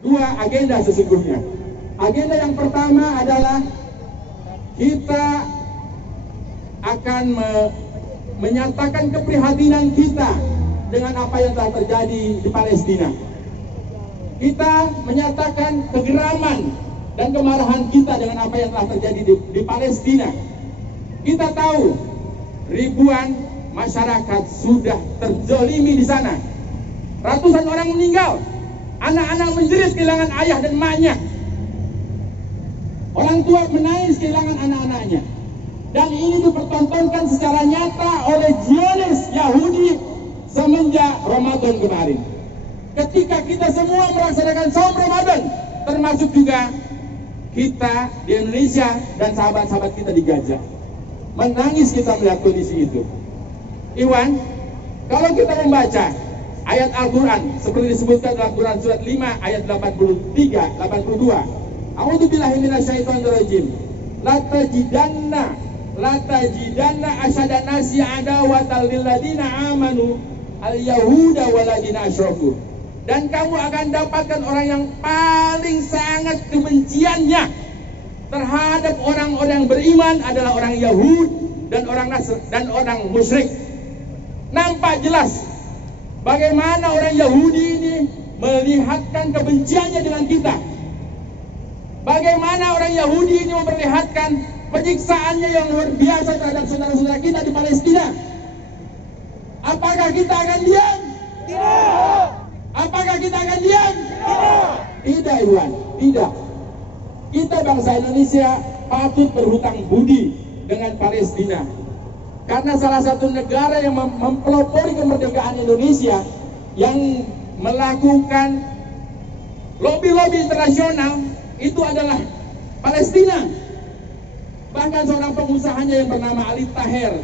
dua agenda sesungguhnya. Agenda yang pertama adalah kita akan menyatakan keprihatinan kita dengan apa yang telah terjadi di Palestina. Kita menyatakan kegeraman dan kemarahan kita dengan apa yang telah terjadi di Palestina. Kita tahu ribuan masyarakat sudah terzolimi di sana. Ratusan orang meninggal, anak-anak menjerit kehilangan ayah dan emaknya. Orang tua menangis kehilangan anak-anaknya. Dan ini dipertontonkan secara nyata oleh Zionis Yahudi semenjak Ramadan kemarin. Ketika kita semua melaksanakan saum Ramadan, termasuk juga kita di Indonesia dan sahabat-sahabat kita di Gaza. Menangis kita melihat kondisi itu. Iwan, kalau kita membaca ayat Al-Quran seperti disebutkan dalam Quran surat 5 ayat 83, 82. A'udzubillahi minasyaitonirrajim. Latajidanna asyadan nasi adawatan lil ladina amanu al-yahuda waladina asyraku. Dan kamu akan dapatkan orang yang paling sangat kebenciannya terhadap orang-orang beriman adalah orang Yahud dan orang Nasr dan orang musyrik. Nampak jelas bagaimana orang Yahudi ini melihatkan kebenciannya dengan kita. Bagaimana orang Yahudi ini memperlihatkan penyiksaannya yang luar biasa terhadap saudara-saudara kita di Palestina. Apakah kita akan diam? Tidak. Apakah kita akan diam? Tidak. Tidak, Iwan. Tidak. Kita bangsa Indonesia patut berhutang budi dengan Palestina. Karena salah satu negara yang mempelopori kemerdekaan Indonesia yang melakukan lobby-lobby internasional itu adalah Palestina. Bahkan seorang pengusahanya yang bernama Ali Taher,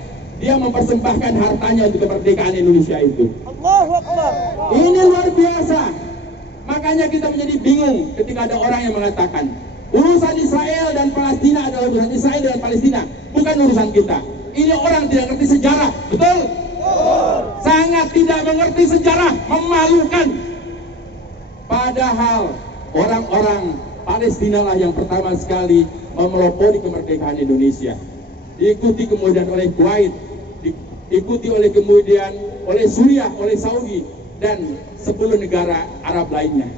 dia mempersembahkan hartanya untuk kemerdekaan Indonesia itu. Allahu Akbar. Ini luar biasa. Makanya kita menjadi bingung ketika ada orang yang mengatakan urusan Israel dan Palestina adalah urusan Israel dan Palestina, bukan urusan kita. Ini orang tidak mengerti sejarah, betul? Sangat tidak mengerti sejarah, memalukan. Padahal orang-orang Palestina lah yang pertama sekali memelopori kemerdekaan Indonesia. Diikuti kemudian oleh Kuwait, diikuti oleh kemudian oleh Suriah, oleh Saudi, dan 10 negara Arab lainnya.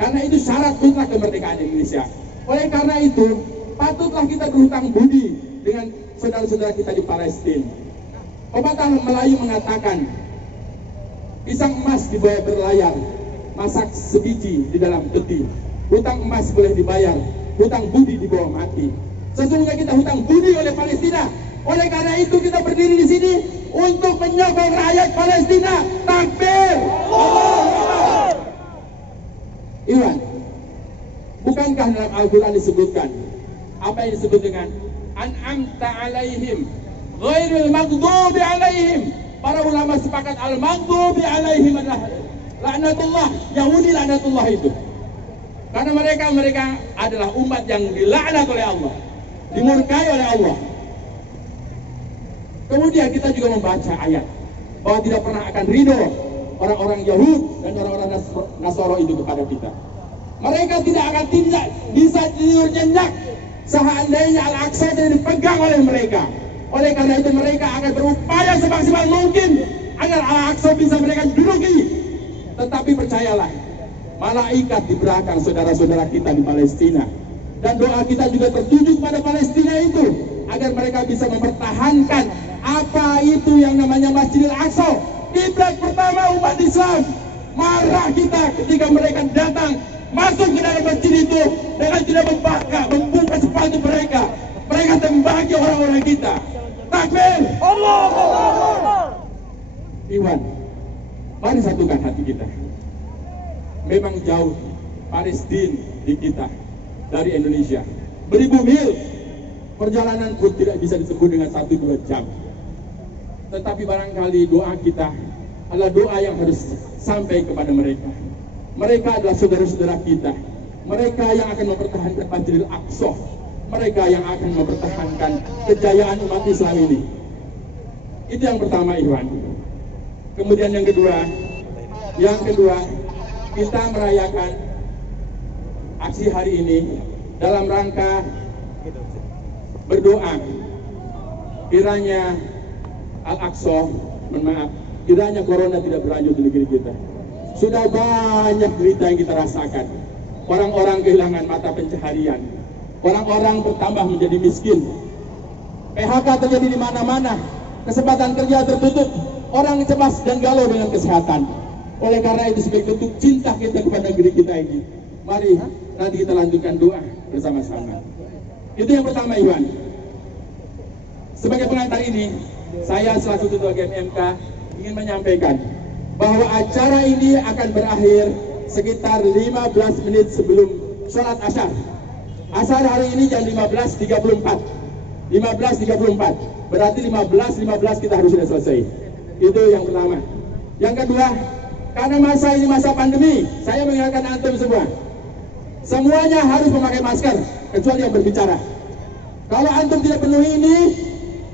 Karena itu syarat mutlak kemerdekaan Indonesia. Oleh karena itu, patutlah kita berhutang budi dengan saudara-saudara kita di Palestina. Pepatah Melayu mengatakan, pisang emas dibawa berlayar, masak sebiji di dalam peti. Hutang emas boleh dibayar, hutang budi dibawa mati. Sesungguhnya kita hutang budi oleh Palestina. Oleh karena itu kita berdiri di sini untuk menyokong rakyat Palestina. Takbir! Iwan, bukankah dalam Al-Quran disebutkan apa yang disebut dengan an'amta alaihim ghairil maghdubi alaihim? Para ulama sepakat al-maghdubi alaihim adalah laknatullah, Yahudi laknatullah itu. Karena mereka adalah umat yang dilaknat oleh Allah, dimurkai oleh Allah. Kemudian kita juga membaca ayat bahwa tidak pernah akan ridho orang-orang Yahud dan orang-orang Nasoro itu kepada kita. Mereka tidak akan bisa tidur nyenyak seandainya Al-Aqsa tidak dipegang oleh mereka. Oleh karena itu mereka akan berupaya semaksimal mungkin agar Al-Aqsa bisa mereka duduki. Tetapi percayalah, malaikat di belakang saudara-saudara kita di Palestina. Dan doa kita juga tertuju kepada Palestina itu, agar mereka bisa mempertahankan apa itu yang namanya Masjidil Aqsa, kiblat pertama umat Islam. Marah kita ketika mereka datang masuk ke dalam masjid itu dengan tidak membuka sepatu mereka. Mereka tembaki orang-orang kita. Takbir! Allah! Iwan, mari satukan hati kita. Memang jauh Palestina di kita dari Indonesia, beribu mil, perjalanan pun tidak bisa disebut dengan 1-2 jam. Tetapi barangkali doa kita adalah doa yang harus sampai kepada mereka. Mereka adalah saudara-saudara kita. Mereka yang akan mempertahankan Masjidil Aqsa. Mereka yang akan mempertahankan kejayaan umat Islam ini. Itu yang pertama, Iwan. Kemudian yang kedua, kita merayakan aksi hari ini dalam rangka berdoa kiranya Al-Aqsa, kiranya corona tidak berlanjut di negeri kita. Sudah banyak berita yang kita rasakan. Orang-orang kehilangan mata pencaharian, orang-orang bertambah menjadi miskin, PHK terjadi di mana-mana, kesempatan kerja tertutup, orang cemas dan galau dengan kesehatan. Oleh karena itu, sebagai bentuk cinta kita kepada negeri kita ini, mari nanti kita lanjutkan doa bersama-sama. Itu yang pertama, Iwan. Sebagai pengantar ini, saya selaku Ketua GMMK ingin menyampaikan bahwa acara ini akan berakhir sekitar 15 menit sebelum sholat Asyar. Asyar hari ini jam 15.34. 15.34. Berarti 15.15 kita harus sudah selesai. Itu yang pertama. Yang kedua, karena masa ini masa pandemi, saya mengingatkan antum semua. Semuanya harus memakai masker, kecuali yang berbicara. Kalau antum tidak penuhi ini,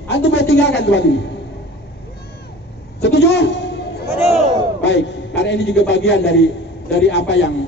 antum boleh tinggalkan tempat ini. Setuju? Setuju. Baik, karena ini juga bagian dari apa yang